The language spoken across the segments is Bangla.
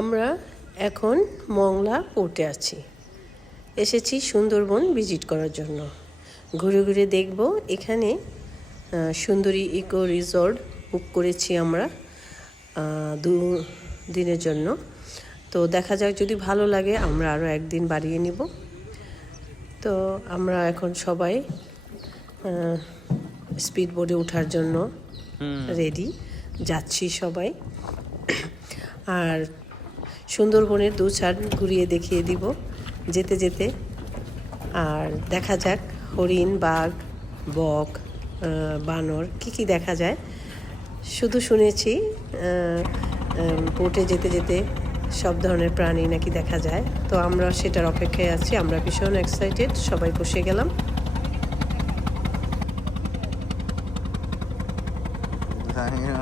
আমরা এখন মংলা পোর্টে আছি। এসেছি সুন্দরবন ভিজিট করার জন্য। ঘুরে ঘুরে দেখব এখানে সুন্দরী ইকো রিসর্ট বুক করেছি আমরা দু দিনের জন্য। তো দেখা যাক যদি ভালো লাগে আমরা আরও একদিন বাড়িয়ে নিব। তো আমরা এখন সবাই স্পিড বোর্ডে ওঠার জন্য রেডি যাচ্ছি সবাই। আর সুন্দরবনের দু ছাড় ঘুরিয়ে দেখিয়ে দিব, যেতে যেতে। আর দেখা যাক, হরিণ, বাঘ, বক বানর, কি কি দেখা যায়। শুধু শুনেছি বোটে যেতে যেতে সব ধরনের প্রাণী নাকি দেখা যায়। তো আমরা সেটার অপেক্ষায় আছি, আমরা ভীষণ এক্সাইটেড সবাই বসে গেলাম জানি না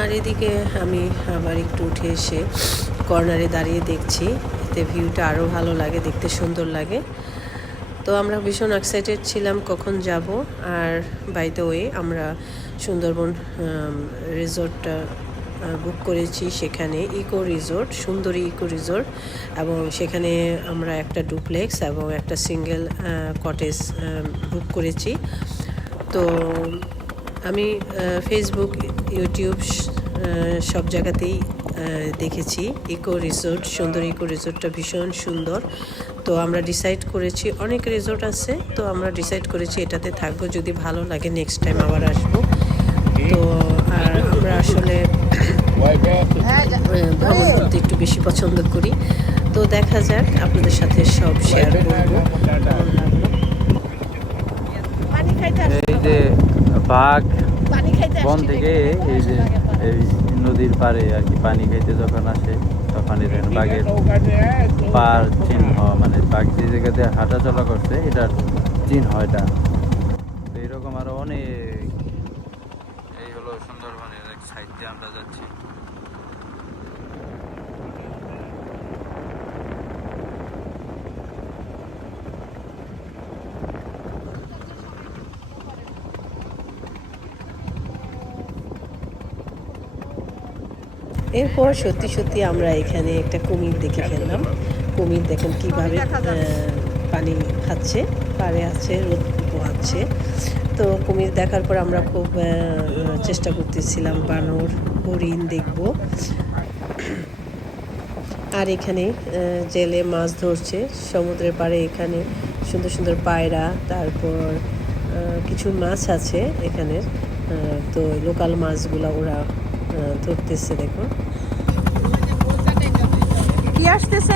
আর এদিকে আমি আবার একটু উঠে এসে কর্নারে দাঁড়িয়ে দেখছি। এতে ভিউটা আরও ভালো লাগে, দেখতে সুন্দর লাগে। তো আমরা ভীষণ এক্সাইটেড ছিলাম কখন যাব আর বাই দ্য ওয়ে আমরা সুন্দরবন রিসোর্টটা বুক করেছি সেখানে eco resort Sundari eco resort এবং সেখানে আমরা একটা ডুপ্লেক্স এবং একটা সিঙ্গেল কটেজ বুক করেছি। তো আমি ফেসবুক ইউটিউব সব জায়গাতেই দেখেছি। ইকো রিসোর্ট সুন্দর ইকো রিসোর্টটা ভীষণ সুন্দর। তো আমরা ডিসাইড করেছি, অনেক রিসোর্ট আছে, তো আমরা ডিসাইড করেছি এটাতে থাকব। যদি ভালো লাগে নেক্সট টাইম আবার আসব। তো, আর আমরা আসলে ভ্রমণ করতে একটু বেশি পছন্দ করি। তো দেখা যাক, আপনাদের সাথে সব শেয়ার করব। বাঘ বন থেকে এই যে এই নদীর পাড়ে আর কি পানি খাইতে যখন আসে তখন এখানে বাঘের পার চিহ্ন মানে বাঘ যে জায়গাতে হাঁটা চলা করছে এটার চিহ্ন এটা। তো এরকম আরও অনেক এই হলো সুন্দরবনের এক সাইড দিয়ে আমরা যাচ্ছি। এরপর সত্যি সত্যি আমরা এখানে একটা কুমির দেখে ফেললাম। কুমির দেখেন কীভাবে পানি খাচ্ছে পাড়ে আছে রোদ পোহাচ্ছে। তো কুমির দেখার পর আমরা খুব চেষ্টা করতেছিলাম বানর হরিণ দেখব। আর এখানে জেলে মাছ ধরছে সমুদ্রের পাড়ে এখানে সুন্দর সুন্দর পায়রা তারপর কিছু মাছ আছে এখানে আহ, তো লোকাল মাছগুলো ওরা ধরতেছে দেখুন। আসতেছে?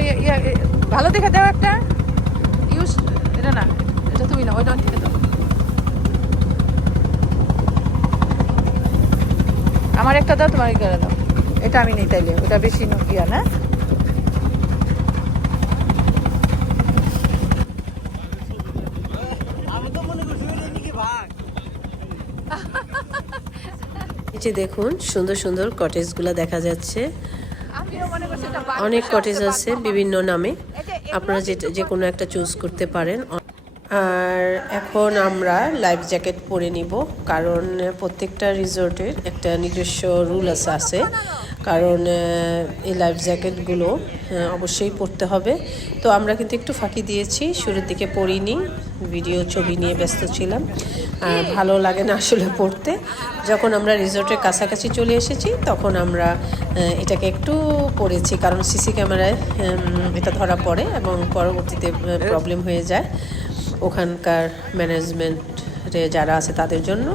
ইয়ে- ইয়ে- ভালো দেখে দাও একটা। ইউজ এটা না, এটা তুমি না ওইটা অনেক দাও। আমার একটা দাও, তোমার একটা দাও। এটা আমি নেই তাইলে, ওটা বেশি ন- না নিচে দেখুন, সুন্দর সুন্দর কটেজ কটেজগুলো দেখা যাচ্ছে। অনেক কটেজ আছে বিভিন্ন নামে। আপনারা যেটা যে কোনো একটা চুজ করতে পারেন। আর এখন আমরা লাইফ জ্যাকেট পরে নিব, কারণ প্রত্যেকটা রিসোর্টের একটা নিজস্ব রুল আছে আছে। কারণ এই লাইফ জ্যাকেটগুলো অবশ্যই পরতে হবে। তো আমরা কিন্তু একটু ফাঁকি দিয়েছি, শুরুর দিকে পরিনি। ভিডিও, ছবি নিয়ে ব্যস্ত ছিলাম। আর ভালো লাগে না আসলে পড়তে। যখন আমরা রিসোর্টের কাছাকাছি চলে এসেছি, তখন আমরা এটাকে একটু পড়েছি। কারণ সিসি ক্যামেরায় এটা ধরা পড়ে এবং পরবর্তীতে প্রবলেম হয়ে যায়। ওখানকার ম্যানেজমেন্টে যারা আছে তাদের জন্য।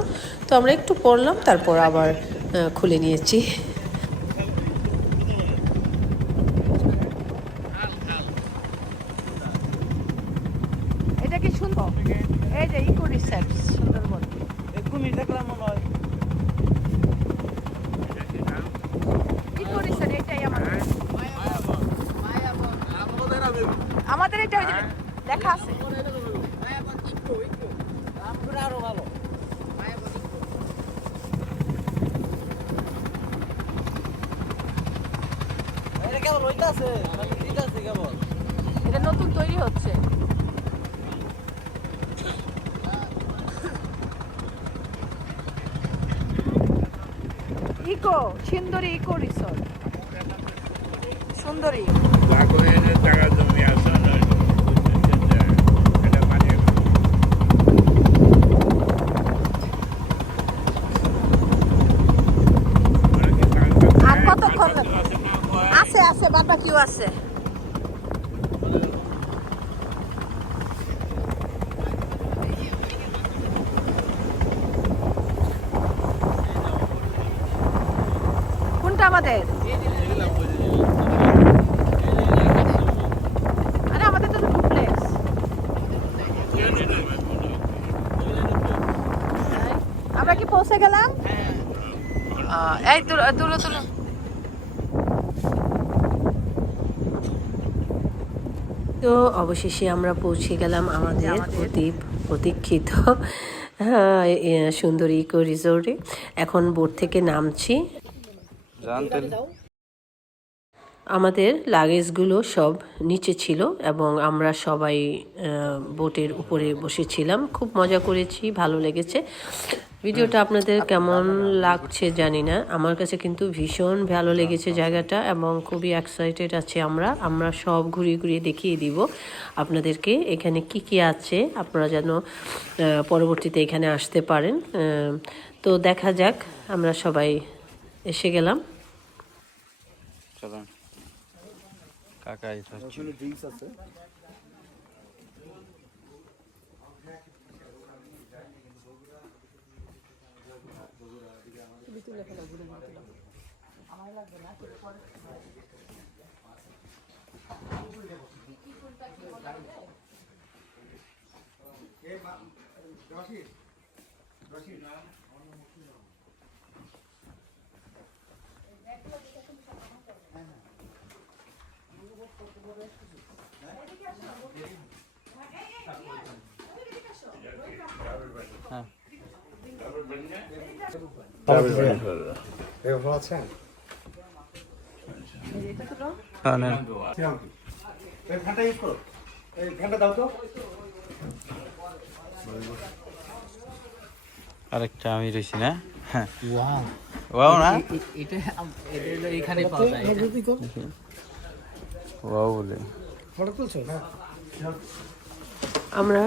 তো আমরা একটু পড়লাম, তারপর আবার খুলে নিয়েছি এটা কি শুনব এই যে ইকো রিসার্চ সুন্দরবন কুমির দেখলাম মনে হয়? ইকো রিসার্চ এটাই আমার। আমাদের এটা ওই যে লেখা আছে। এটা নতুন তৈরি হচ্ছে। ইকো সুন্দরী ইকো রিসোর্ট সুন্দরী লাখনের টাকা জমি আছে না এটা মানে আর কতক্ষণ আছে আছে বাবা কিউ আছে আমাদের। আরে আমাদের তো ডুপ্লেক্স আমরা কি পৌঁছে গেলাম? এই তুলো তুলো তুলো তো অবশেষে আমরা পৌঁছে গেলাম আমাদের অতি প্রতীক্ষিত এ, সুন্দরী ইকো রিসোর্টে। এখন বোট থেকে নামছি। আমাদের লাগেজগুলো সব নিচে ছিল এবং আমরা সবাই বোটের উপরে বসেছিলাম। খুব মজা করেছি, ভালো লেগেছে। ভিডিওটা আপনাদের কেমন লাগছে জানি না। আমার কাছে কিন্তু ভীষণ ভালো লেগেছে জায়গাটা এবং খুবই এক্সাইটেড আছে আমরা। আমরা সব ঘুরিয়ে ঘুরিয়ে দেখিয়ে দিব আপনাদেরকে এখানে কি কি আছে। আপনারা যেন পরবর্তীতে এখানে আসতে পারেন। তো দেখা যাক, আমরা সবাই এসে গেলাম। চলুন কাকাই হচ্ছে হ্যাঁ নেন আরেকটা আমি রয়েছি না? হ্যাঁ। ওয়াও না? এটা আম- এটা হলো এখানে পাওয়া যায় ওয়াও বলে। আমরা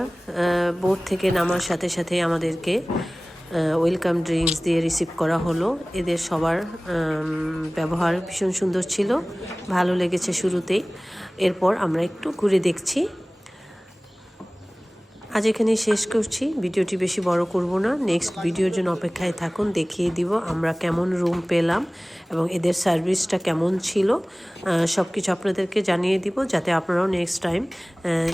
বোট থেকে নামার সাথে সাথে আমাদেরকে ওয়েলকাম ড্রিঙ্কস দিয়ে রিসিভ করা হলো। এদের সবার ব্যবহার ভীষণ সুন্দর ছিল। ভালো লেগেছে শুরুতেই। এরপর আমরা একটু ঘুরে দেখছি। আজ এখানে শেষ করছি। ভিডিওটি বেশি বড় করব না। নেক্সট ভিডিওর জন্য অপেক্ষায় থাকুন। দেখিয়ে দিব আমরা কেমন রুম পেলাম এবং এদের সার্ভিসটা কেমন ছিল। সব কিছু আপনাদেরকে জানিয়ে দিব যাতে আপনারাও নেক্সট টাইম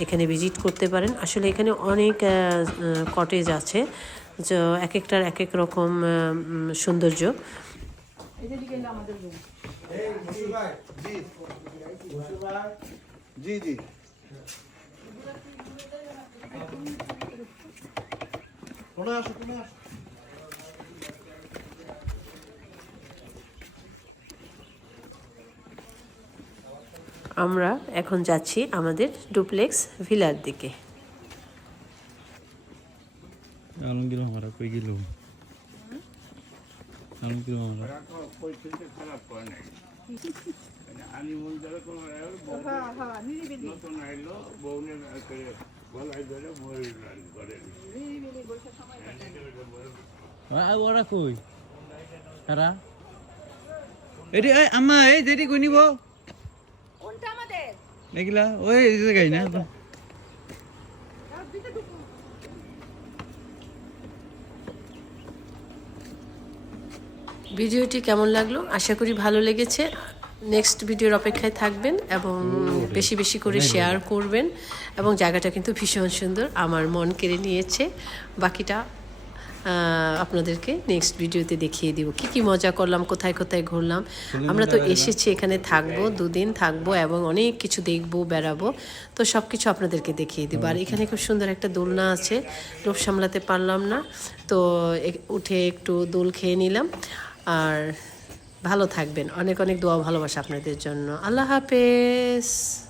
এখানে ভিজিট করতে পারেন। আসলে এখানে অনেক কটেজ আছে। এক একটার এক এক রকম সৌন্দর্য। আমরা এখন যাচ্ছি আমাদের ডুপ্লেক্স ভিলার দিকে। আলমগীর আমরা কই গেল আলমগীর আমরা আমি মন ধরে কোনো নতুন আইলো বউনের করে গলায় ধরে বই করে ওরা কই তারা এটি এই আম্মা এই যেটি কই নিব কোনটা আমাদের এগুলা ওই জায়গায় না ভিডিওটি কেমন লাগল? আশা করি ভালো লেগেছে। নেক্সট ভিডিওর অপেক্ষায় থাকবেন এবং বেশি বেশি করে শেয়ার করবেন এবং জায়গাটা কিন্তু ভীষণ সুন্দর। আমার মন কেড়ে নিয়েছে। বাকিটা আপনাদেরকে নেক্সট ভিডিওতে দেখিয়ে দিব। কি কি মজা করলাম কোথায় কোথায় ঘুরলাম। আমরা তো এসেছি এখানে থাকব দুদিন থাকব এবং অনেক কিছু দেখব বেড়াবো। তো সব কিছু আপনাদেরকে দেখিয়ে দিব। আর এখানে খুব সুন্দর একটা দোলনা আছে। লোভ সামলাতে পারলাম না। তো উঠে একটু দোল খেয়ে নিলাম। আর ভালো থাকবেন। অনেক অনেক দোয়া ভালোবাসা আপনাদের জন্য। আল্লাহ হাফেজ।